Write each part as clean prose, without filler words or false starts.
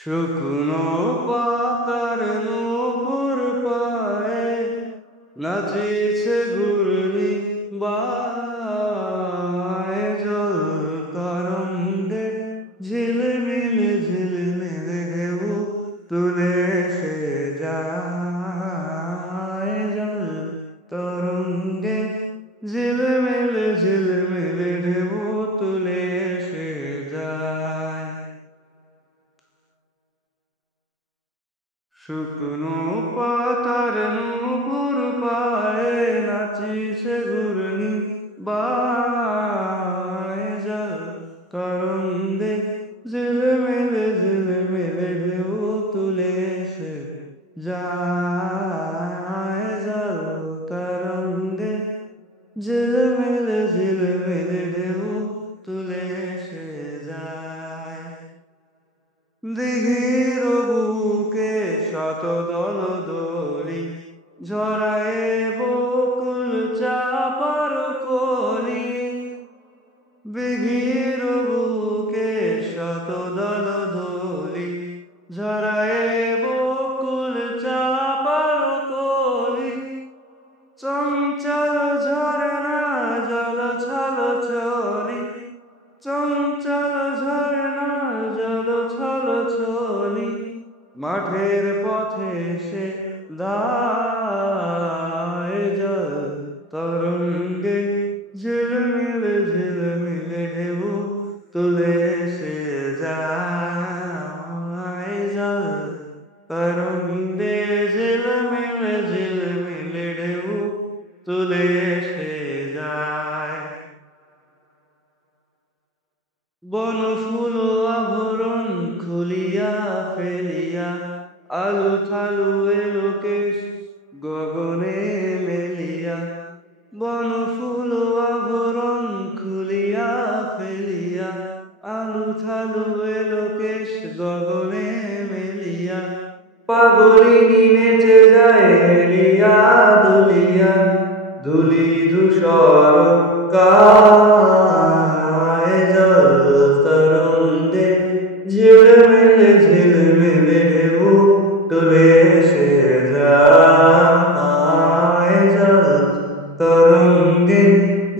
শুকনো পাতার নূপুর পায়ে নাচিছে ঘূর্ণি বায় জল তরঙ্গে ঝিলমিল ঝিলমিল ঢেউ তুলে সে যায় জল তরঙ্গে ঝিলমিল ঝিলমিল ঢেউ তুলে সে যায়। শুকনো পাতার নূপুর পায়ে নাচিছে ঘূর্ণি বায় জল তরঙ্গে ঝিলমিল ঝিলমিল ঢেউ তুলে সে যায় জল তরঙ্গে ঝিলমিল ঝিলমিল ঢেউ তুলে সে যায়। দিঘির বুকে শত দল দোলি ঝরায়ে বকুল চাপার কলি। দিঘির বুকে শত দল দোলি ঝরায়ে বকুল চাপার কলি। চঞ্চল ঝরনা জল ছল ছলি চঞ্চল ঝরনা জল ছল ছলি মাঠের পথে সে দায় জল তরঙ্গে ঝিলমিল ঝিলমিল ঢেউ তুলে সে যায় জল তরঙ্গে ঝিলমিল ঝিলমিল ঢেউ তুলে সে যায়। বনফুল আভরণ খুলিয়া ফেলিয়া আলু থালু এলো কেশ গগনে মেলিয়া। বনফুল আভরণ খুলিয়া ফেলিয়া আলু থালু এলো কেশ গগনে মেলিয়া। পাগলিনী নেচে যায় হেলিয়া দুলিয়া দুলি ধূসর গায় জল তরঙ্গে ঝিলমিল ঝিলমিল ঢেউ তুলে সে যায় জল তরঙ্গে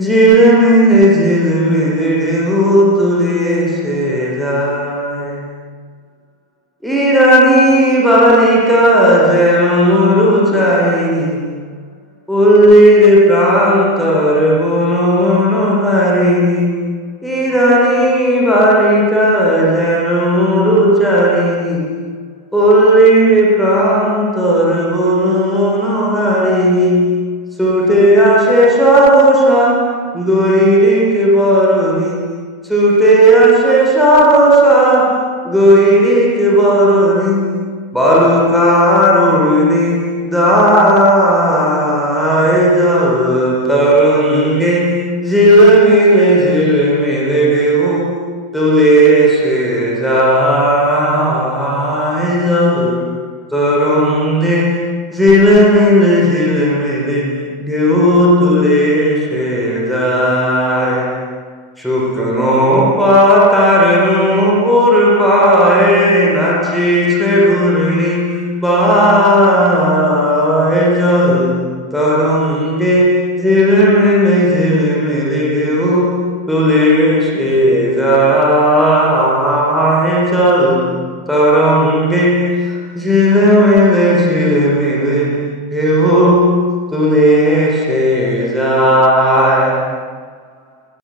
ঝিলমিল ঝিলমিল ঢেউ তুলে সে যায়। ইরানী বালিকা যেন মরুচারিণী পল্লীর প্রান্তর বন বনহারিণী। ইরানী বালিকা যেন মরুচারিণী পল্লীর প্রান্তর বন বনহারিণী। ছুটে আসে সহসা গৈরিক বরণী ছুটে আসে সহসা গৈরিক বরণী। বালুকারুণী দায় জল তরঙ্গে ঝিলমিল ঝিলমিল ঢেউ তুলে সে যায় জল তরঙ্গে ঝিলমিল ঝিলমিল ঢেউ তুলে সে যায়। শুকনো পাতার নূপুর পায়ে নাচিছে ঘূর্ণি বায় জল তরঙ্গে ঝিলমিল ঝিলমিল ঢেউ তুলে সে যায় জল তরঙ্গে ঝিলমিল ঝিলমিল ঢেউ